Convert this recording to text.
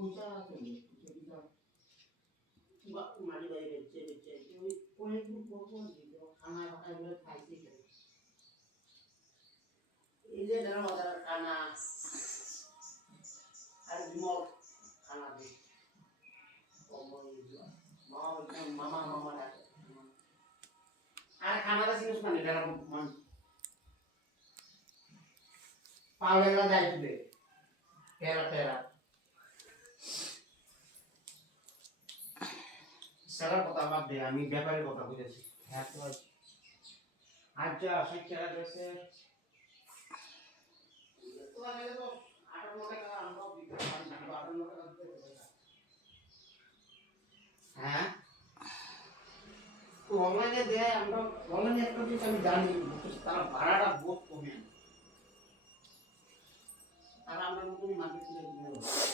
পয়সা চলে পয়সা বা মারি বাড়ি বেচে ওই কয়েকদিন পর পর দিত খানা খাইলে খাইতে এই যে ধরো ওদের খানা আর বিমল খানা দি মামা মামা ডাকে আর খানাটা জিনিস মানে যারা মান পাওয়ালা যাইবে তেরা তেরা সারা কথা বাদ দে আমি ব্যাপারে কথা বুঝেছি হ্যাঁ তো আজ যা শিক্ষা গেছে তো আগে তো 18 টাকা আমরা দিতে পারি না 18 টাকা দিতে হ্যাঁ তো অনলাইনে দেয় আমরা অনলাইনে একটা জিনিস আমি জানি তারা ভাড়াটা বহুত কমে তারা আমরা নতুন মার্কেট থেকে